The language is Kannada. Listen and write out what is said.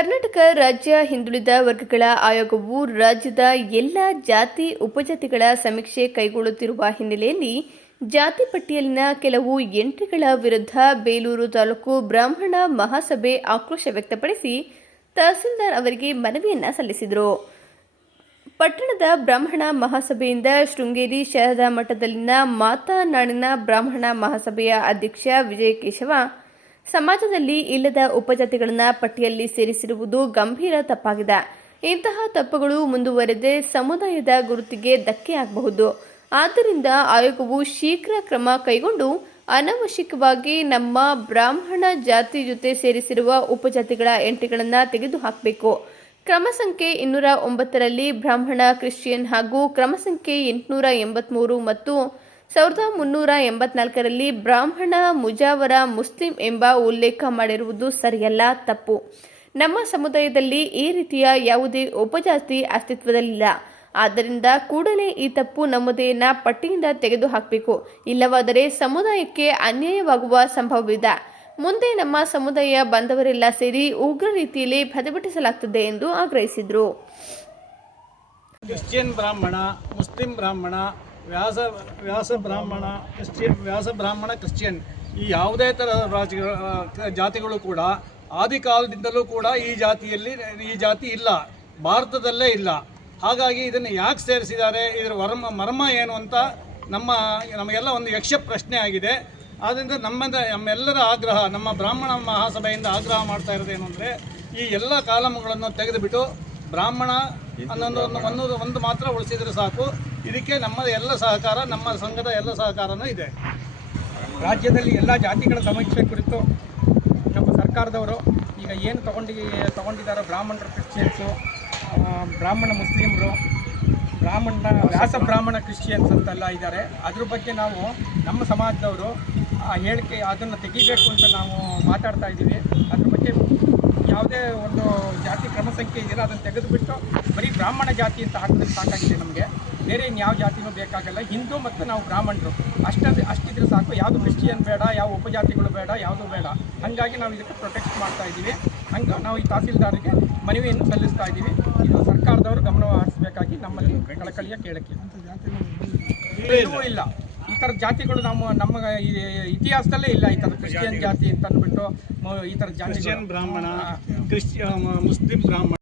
ಕರ್ನಾಟಕ ರಾಜ್ಯ ಹಿಂದುಳಿದ ವರ್ಗಗಳ ಆಯೋಗವು ರಾಜ್ಯದ ಎಲ್ಲ ಜಾತಿ ಉಪಜಾತಿಗಳ ಸಮೀಕ್ಷೆ ಕೈಗೊಳ್ಳುತ್ತಿರುವ ಹಿನ್ನೆಲೆಯಲ್ಲಿ ಜಾತಿ ಪಟ್ಟಿಯಲ್ಲಿನ ಕೆಲವು ಎಂಟ್ರಿಗಳ ವಿರುದ್ಧ ಬೇಲೂರು ತಾಲೂಕು ಬ್ರಾಹ್ಮಣ ಮಹಾಸಭೆ ಆಕ್ರೋಶ ವ್ಯಕ್ತಪಡಿಸಿ ತಹಸೀಲ್ದಾರ್ ಅವರಿಗೆ ಮನವಿಯನ್ನ ಸಲ್ಲಿಸಿದರು. ಪಟ್ಟಣದ ಬ್ರಾಹ್ಮಣ ಮಹಾಸಭೆಯಿಂದ ಶೃಂಗೇರಿ ಶಾರದಾ ಮಠದಲ್ಲಿನ ಮಾತಾ ನಾಡಿನ ಬ್ರಾಹ್ಮಣ ಮಹಾಸಭೆಯ ಅಧ್ಯಕ್ಷ ವಿಜಯ ಕೇಶವ ಸಮಾಜದಲ್ಲಿ ಇಲ್ಲದ ಉಪಜಾತಿಗಳನ್ನು ಪಟ್ಟಿಯಲ್ಲಿ ಸೇರಿಸಿರುವುದು ಗಂಭೀರ ತಪ್ಪಾಗಿದೆ. ಇಂತಹ ತಪ್ಪುಗಳು ಮುಂದುವರೆದೇ ಸಮುದಾಯದ ಗುರುತಿಗೆ ಧಕ್ಕೆಯಾಗಬಹುದು ಆದ್ದರಿಂದ ಆಯೋಗವು ಶೀಘ್ರ ಕ್ರಮ ಕೈಗೊಂಡು ಅನವಶ್ಯಕವಾಗಿ ನಮ್ಮ ಬ್ರಾಹ್ಮಣ ಜಾತಿ ಜೊತೆ ಸೇರಿಸಿರುವ ಉಪಜಾತಿಗಳ ಎಂಟ್ರಿಗಳನ್ನು ತೆಗೆದುಹಾಕಬೇಕು. ಕ್ರಮ ಸಂಖ್ಯೆ ಇನ್ನೂರ ಒಂಬತ್ತರಲ್ಲಿ ಬ್ರಾಹ್ಮಣ, ಕ್ರಿಶ್ಚಿಯನ್ ಹಾಗೂ ಕ್ರಮ ಸಂಖ್ಯೆ ಎಂಟುನೂರ ಎಂಬತ್ಮೂರು ಮತ್ತು ಸಾವಿರದ ಮುನ್ನೂರ ಎಂಬತ್ನಾಲ್ಕರಲ್ಲಿ ಬ್ರಾಹ್ಮಣ ಮುಜಾವರ ಮುಸ್ಲಿಂ ಎಂಬ ಉಲ್ಲೇಖ ಮಾಡಿರುವುದು ಸರಿಯಲ್ಲ, ತಪ್ಪು. ನಮ್ಮ ಸಮುದಾಯದಲ್ಲಿ ಈ ರೀತಿಯ ಯಾವುದೇ ಉಪಜಾತಿ ಅಸ್ತಿತ್ವದಲ್ಲಿಲ್ಲ. ಆದ್ದರಿಂದ ಕೂಡಲೇ ಈ ತಪ್ಪು ನಮ್ಮದೇನ ಪಟ್ಟಿಯಿಂದ ತೆಗೆದುಹಾಕಬೇಕು. ಇಲ್ಲವಾದರೆ ಸಮುದಾಯಕ್ಕೆ ಅನ್ಯಾಯವಾಗುವ ಸಂಭವವಿದೆ ಮುಂದೆ ನಮ್ಮ ಸಮುದಾಯ ಬಂದವರೆಲ್ಲ ಸೇರಿ ಉಗ್ರ ರೀತಿಯಲ್ಲಿ ಪ್ರತಿಭಟಿಸಲಾಗುತ್ತದೆ ಎಂದು ಆಗ್ರಹಿಸಿದರು. ಕ್ರಿಶ್ಚಿಯನ್ ಬ್ರಾಹ್ಮಣ, ಮುಸ್ಲಿಂ ಬ್ರಾಹ್ಮಣ ವ್ಯಾಸ ವ್ಯಾಸ ಬ್ರಾಹ್ಮಣ, ಕ್ರಿಶ್ಚಿಯನ್, ವ್ಯಾಸ ಬ್ರಾಹ್ಮಣ, ಕ್ರಿಶ್ಚಿಯನ್ ಈ ಯಾವುದೇ ಥರ ರಾಜ ಜಾತಿಗಳು ಕೂಡ ಆದಿಕಾಲದಿಂದಲೂ ಕೂಡ ಈ ಜಾತಿಯಲ್ಲಿ, ಈ ಜಾತಿ ಇಲ್ಲ. ಭಾರತದಲ್ಲೇ ಇಲ್ಲ. ಹಾಗಾಗಿ ಇದನ್ನು ಯಾಕೆ ಸೇರಿಸಿದ್ದಾರೆ? ಇದರ ವರ್ಮ, ಮರ್ಮ ಏನು ಅಂತ ನಮ್ಮ, ನಮಗೆಲ್ಲ ಒಂದು ಯಕ್ಷ ಪ್ರಶ್ನೆ ಆಗಿದೆ. ಆದ್ದರಿಂದ ನಮ್ಮದ, ನಮ್ಮೆಲ್ಲರ ಆಗ್ರಹ, ನಮ್ಮ ಬ್ರಾಹ್ಮಣ ಮಹಾಸಭೆಯಿಂದ ಆಗ್ರಹ ಮಾಡ್ತಾ ಇರೋದೇನು ಅಂದರೆ, ಈ ಎಲ್ಲ ಕಾಲಮಗಳನ್ನು ತೆಗೆದುಬಿಟ್ಟು ಬ್ರಾಹ್ಮಣ ಅನ್ನೊಂದು ಒಂದು ಒಂದು ಮಾತ್ರ ಉಳಿಸಿದರೆ ಸಾಕು. ಇದಕ್ಕೆ ನಮ್ಮ ಎಲ್ಲ ಸಹಕಾರ, ನಮ್ಮ ಸಂಘದ ಎಲ್ಲ ಸಹಕಾರನೂ ಇದೆ. ರಾಜ್ಯದಲ್ಲಿ ಎಲ್ಲ ಜಾತಿಗಳ ಸಮೀಕ್ಷೆ ಕುರಿತು ನಮ್ಮ ಸರ್ಕಾರದವರು ಈಗ ಏನು ತಗೊಂಡಿ ತಗೊಂಡಿದ್ದಾರೆ ಬ್ರಾಹ್ಮಣರು ಕ್ರಿಶ್ಚಿಯನ್ಸು ಬ್ರಾಹ್ಮಣ ಮುಸ್ಲಿಮರು, ಬ್ರಾಹ್ಮಣ, ವ್ಯಾಸ ಬ್ರಾಹ್ಮಣ ಕ್ರಿಶ್ಚಿಯನ್ಸ್ ಅಂತೆಲ್ಲ ಇದ್ದಾರೆ. ಅದ್ರ ಬಗ್ಗೆ ನಾವು ನಮ್ಮ ಸಮಾಜದವರು ಆ ಹೇಳಿಕೆ ಅದನ್ನು ತೆಗಿಬೇಕು ಅಂತ ನಾವು ಮಾತಾಡ್ತಾ ಇದ್ದೀವಿ. ಅದ್ರ ಬಗ್ಗೆ ಯಾವುದೇ ಒಂದು ಜಾತಿ ಕ್ರಮ ಸಂಖ್ಯೆ ಇದೆಯಲ್ಲ ಅದನ್ನು ತೆಗೆದುಬಿಟ್ಟು ಬರೀ ಬ್ರಾಹ್ಮಣ ಜಾತಿ ಅಂತ ಹಾಕಿದ್ರೆ ಸಾಕಾಗಿದೆ ನಮಗೆ. ಬೇರೆ ಯಾವ ಜಾತಿನೂ ಬೇಕಾಗಲ್ಲ. ಹಿಂದೂ ಮತ್ತು ನಾವು ಬ್ರಾಹ್ಮಣರು. ಅಷ್ಟೇ ಅಷ್ಟಿದ್ರೆ ಸಾಕು. ಯಾವುದು ಕ್ರಿಶ್ಚಿಯನ್ ಬೇಡ ಯಾವ ಉಪಜಾತಿಗಳು ಬೇಡ ಯಾವುದೂ ಬೇಡ. ಹಾಗಾಗಿ ನಾವು ಇದಕ್ಕೆ ಪ್ರೊಟೆಕ್ಟ್ ಮಾಡ್ತಾ ಇದ್ದೀವಿ. ಹಂಗೆ ನಾವು ಈ ತಹಸೀಲ್ದಾರಿಗೆ ಮನವಿಯನ್ನು ಸಲ್ಲಿಸ್ತಾ ಇದ್ದೀವಿ. ಇದು ಸರ್ಕಾರದವರು ಗಮನ ಹರಿಸಬೇಕಾಗಿ ನಮ್ಮಲ್ಲಿ ಕಳಕಳಿಯ ಕೇಳಕ್ಕೆ. ಎಲ್ಲೂ ಇಲ್ಲ. ಈ ಥರದ ಜಾತಿಗಳು ನಮ್ಮ ನಮ್ಮ ಇತಿಹಾಸದಲ್ಲೇ ಇಲ್ಲ. ಈ ಥರ ಕ್ರಿಶ್ಚಿಯನ್ ಜಾತಿ ಅಂತ ಅಂದ್ಬಿಟ್ಟು ಈ ಥರ ಜಾತಿ ಕ್ರಿಶ್ಚಿಯನ್ ಬ್ರಾಹ್ಮಣ ಕ್ರಿಶ್ಚಿಯ ಮುಸ್ಲಿಂ ಬ್ರಾಹ್ಮಣ.